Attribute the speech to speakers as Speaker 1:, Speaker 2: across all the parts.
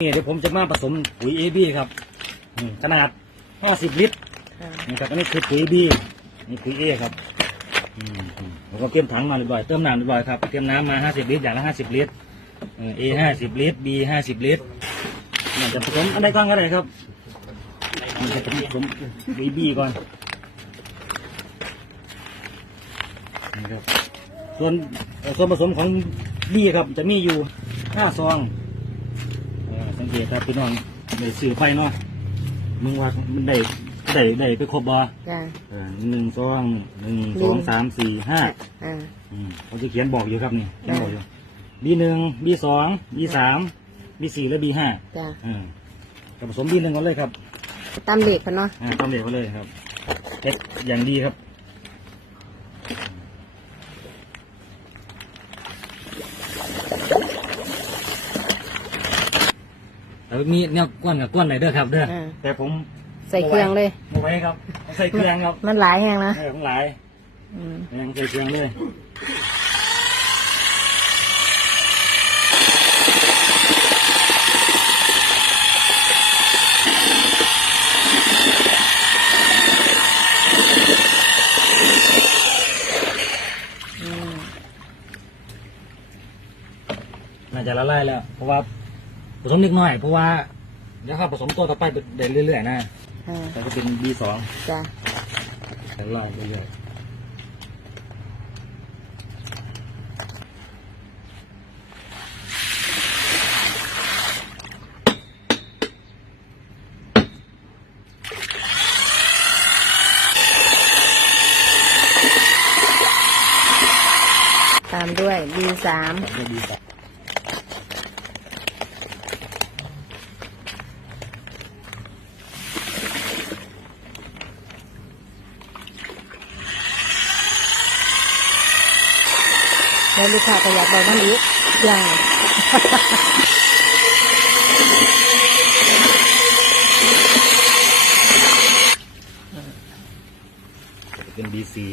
Speaker 1: นี่เดี๋ยวผมจะมาผสมปุ๋ยเอบีครับอืมขนาด 50 ลิตร
Speaker 2: ค่ะ
Speaker 1: นี่ครับอันนี้คือปุ๋ยบีนี่ปุ๋ยเอครับอืมอืมผมก็เตรียมถังมาเรียบร้อยเติมน้ำเรียบร้อยครับเตรียมน้ำมา 50 ลิตรอย่างละ 50 ลิตรเอห้าสิบลิตรบีห้าสิบลิตรนี่จะผสมอันใดก่อนก็ได้ครับนี่จะผสมปุ๋ยบีก่อนนี่ครับส่วนเอ่อส่วนผสมของบีครับจะมีอยู่ห้าซอง เออสังเกตครับพี่น้องได้ซื้อไปเนาะมึงว่ามันได้ได้ได้ไปครบบ่
Speaker 2: จ้ะ
Speaker 1: เออหนึ่งสองหนึ่งสองสามสี่ห้า
Speaker 2: อ่า
Speaker 1: อืมเขาจะเขียนบอกอยู่ครับนี่เขียน
Speaker 2: ได้
Speaker 1: บอกอยู่บีหนึ่งบีสองบีสามบีสี่และบีห้า
Speaker 2: จ้ะ
Speaker 1: เออกับผสมบีหนึ่งก่อนเลยครับ
Speaker 2: ตามเด็กพะเนาะ
Speaker 1: อ่าตามเด็กไปเลยครับเฮ็ดอย่างดีครับแล้ว มีแนวก้วนกับก้วนไหนเด้อครับเด้อ
Speaker 2: อ่า
Speaker 1: แต่ผม
Speaker 2: ใส่เครื่องเลย
Speaker 1: โมไว้ครับใส่เครื่องครับ
Speaker 2: มันหลายแห้งนะ
Speaker 1: เออทั้งหลาย
Speaker 2: อืม
Speaker 1: ยังใส่เครื่องเลยน่าจะละลายแล้ว เพราะว่า ผสมนิดหน่อยเพราะว่าเดี๋ยวเขาผสมตัวต่อไปเด่นเรื่อยๆนะแต่ก็เป็น B2
Speaker 2: จ้ะแล้
Speaker 1: วไล่ไปเรื่อย
Speaker 2: ตามด้วย
Speaker 1: B3
Speaker 2: แล้วลูกค้าก็อยากได้น้ำอีกอย่าง
Speaker 1: เป็นดี
Speaker 2: ซี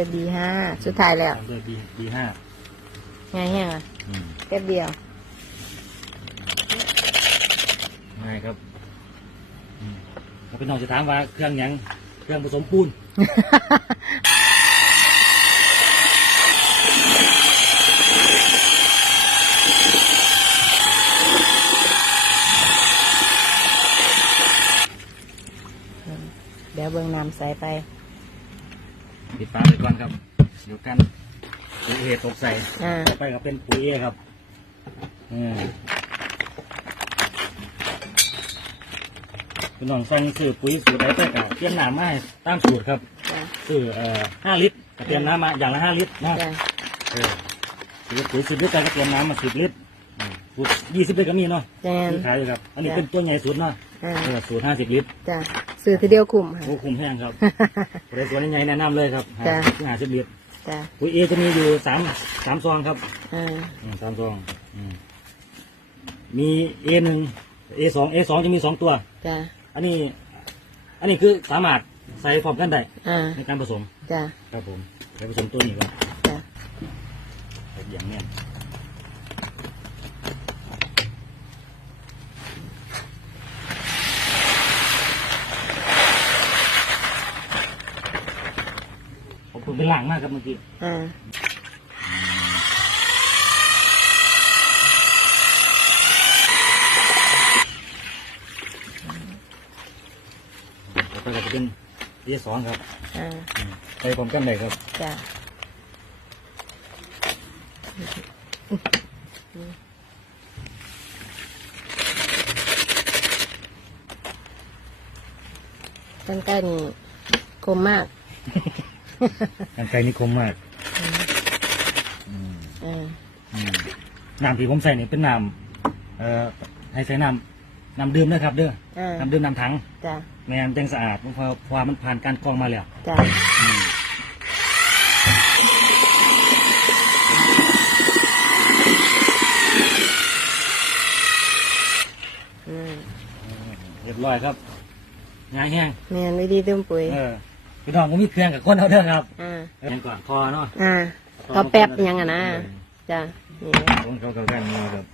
Speaker 2: ามด้วย B ห้าสุดท้ายแล้ว
Speaker 1: ตามด้วย B B5
Speaker 2: ง่ายแห้งอะ
Speaker 1: อืม
Speaker 2: แป๊บเดียว
Speaker 1: ง่ายครับอืมแล้วพี่น้องจะถามว่าเครื่องหยังเครื่องผสมปูน
Speaker 2: เดี๋ยวเบิ่งน้ำใส่ไป
Speaker 1: ปิดฝาไปก่อนครับเดี๋ยวกันปุ๋ยเอตกใส่
Speaker 2: อ่า
Speaker 1: ต่อไปก็เป็นปุ๋ยเอครับอืมพี่น้องสั่งซื้อปุ๋ยสูตรใดไปกับเตรียมน้ำมาให้ตามสูตรครับ
Speaker 2: จ้ะ
Speaker 1: ซื้อเอ่อห้าลิตรก็เตรียมน้ำมาอย่างละห้าลิตรนะ
Speaker 2: จ้ะ
Speaker 1: เออซื้อปุ๋ยสิบลิตรก็เตรียมน้ำมาสิบลิตรอืม สูตรยี่สิบลิตรก็มีเนาะ
Speaker 2: แจน
Speaker 1: มีขายอยู่ครับ อันนี้
Speaker 2: จ้ะ
Speaker 1: เป็นตัวใหญ่สุดเนาะ
Speaker 2: อ่า
Speaker 1: เออสูตรห้าสิบลิตร
Speaker 2: จ้ะซื้อทีเดียวคุ้มค่ะ
Speaker 1: โอ้คุ้มแห้งครับบริษัทใหญ่แนะนำเลยครับ
Speaker 2: จ้ะ
Speaker 1: ห้าสิบลิตร
Speaker 2: จ้ะ
Speaker 1: ปุ๋ยเอจะมีอยู่สามสามซองครับ
Speaker 2: อ่า
Speaker 1: อืมสามซองอืมมีเอหนึ่งเอสองเอสองจะมีสองตัว
Speaker 2: จ้ะ
Speaker 1: อันนี้ อันนี้คือสามารถใส่พร้อมกันได้
Speaker 2: อ่า
Speaker 1: ในการผสม
Speaker 2: จ้ะ
Speaker 1: ครับผมใส่ผสมตัวนี้ก่อน
Speaker 2: จ้ะ
Speaker 1: อย่างแน่นผมเป็น หลังมากครับเมื่อกี้
Speaker 2: อ่า
Speaker 1: ต่อไปก็จะเป็นเอสองครับ
Speaker 2: อ่า
Speaker 1: อืมใส่พร้อมกันได้ครับ
Speaker 2: จ้ะต้นใกล้นี่คมมาก
Speaker 1: กันไกรนี่คมมากอืม
Speaker 2: อ่า
Speaker 1: อืมน้ำที่ผมใส่นี่เป็นน้ำเอ่อให้ใส่น้ำน้ำดื่มนะครับ เด้อ
Speaker 2: อ่า
Speaker 1: น้ำดื่มน้ำถัง
Speaker 2: จ้ะ
Speaker 1: แมนจังสะอาดเพราะเพราะว่ามันผ่านการกรองมาแล้ว
Speaker 2: จ้ะ
Speaker 1: อืม
Speaker 2: อืม
Speaker 1: เรียบร้อยครับง่ายแห้ง
Speaker 2: แมนวิธีเติมปุ๋ย
Speaker 1: เออ พี่น้องก็มีเครื่องกับคนเอาเด้อครับ
Speaker 2: อ่า
Speaker 1: ยังก่อนคอเนาะ
Speaker 2: อ่าก็แป๊บยังอะนะจ้ะนี่
Speaker 1: ผมเขาเขากันมาครับ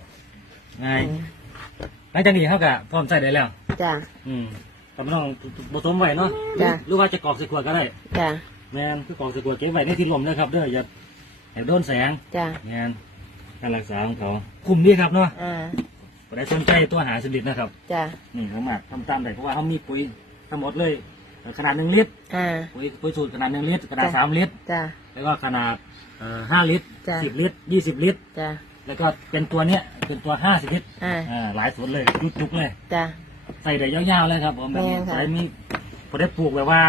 Speaker 1: ง่ายหลังจากนี้เขากะพร้อมใส่ได้แล้ว
Speaker 2: จ้ะ
Speaker 1: อืมกับพี่น้องผสมไว้เนาะ
Speaker 2: จ้ะ
Speaker 1: หรือว่าจะกรอกใส่ขวดก็ได้
Speaker 2: จ้ะ
Speaker 1: แมนคือกรอกใส่ขวดเก็บไว้ในที่ลมนะครับเด้ออย่าอย่าโดนแสง
Speaker 2: จ้ะ
Speaker 1: แมนการรักษาของเขาคุมดีครับเนาะ
Speaker 2: อ่า
Speaker 1: ก็ได้สนใจตัวหาสมเด็จนะครับ
Speaker 2: จ้ะ
Speaker 1: นี่เขามาทำตามได้เพราะว่าเขามีปุ๋ยทั้งหมดเลยเอ่อ ขนาดหนึ่งลิตร
Speaker 2: อ่า
Speaker 1: ปุ๋ยปุ๋ยสูตรขนาดหนึ่งลิตรขนาด
Speaker 2: จ้ะ
Speaker 1: สามลิตร
Speaker 2: จ้ะ
Speaker 1: แล้วก็ขนาดเอ่อห้าลิตร
Speaker 2: จ้ะ
Speaker 1: สิบลิตรยี่สิบลิตร
Speaker 2: จ้ะ
Speaker 1: แล้วก็เป็นตัวเนี้ยเป็นตัวห้าสิบลิตร
Speaker 2: อ่า
Speaker 1: อ่าหลายส่วนเลยจุกๆเลย
Speaker 2: จ้ะ
Speaker 1: ใส่ได้ยาวๆเลยครับผมแบบ
Speaker 2: แม่
Speaker 1: นี้
Speaker 2: นค่ะ
Speaker 1: ใส่มีผมได้ปลูกแบบว่า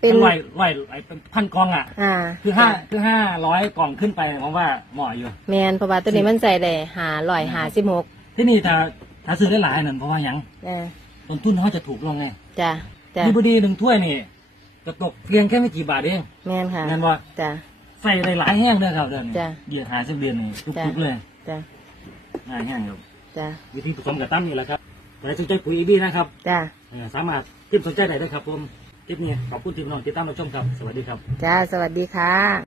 Speaker 2: เป็น
Speaker 1: ร้อยร้อยไอ้เป็นพันกองอะ
Speaker 2: อ่า
Speaker 1: คือห้าคือห้าร้อยกล่องขึ้นไปผมว่าเหมาะอยู่
Speaker 2: แมนเพราะว่าตัวนี้มันใส่ได้หาร้อยหาสิบหก
Speaker 1: ที่นี่ถ้าถ้าซื้อได้หลายนั่นเพราะว่าหยัง
Speaker 2: อ่า
Speaker 1: ต้นทุนเขาจะถูกลงไง
Speaker 2: จ้ะ จ้ะ
Speaker 1: ดีพอดีหนึ่งถ้วยนี่จะตกเพียงแค่ไม่กี่บาทเอง
Speaker 2: แมนค่ะ
Speaker 1: งั้นว่า
Speaker 2: จ้ะ
Speaker 1: ใส่ได้หลายแห้งเลยครับเดือนนี้
Speaker 2: จ้ะ
Speaker 1: เหยียดหาสิบเดือนนี่
Speaker 2: จ้ะ
Speaker 1: ทุกๆเลย
Speaker 2: จ้ะ
Speaker 1: ง่ายแห้งครับ
Speaker 2: จ้ะ
Speaker 1: วิธีผสมกับตั้มนี่แหละครับใครสนใจปุ๋ยอีบีนะครับ
Speaker 2: จ้ะ
Speaker 1: เอ่อสามารถติดสนใจได้เลยครับผมคลิปนี้ขอบคุณทีมน้องที่ตามเราชมครับสวัสดีครับ
Speaker 2: จ้า สวัสดีค่ะ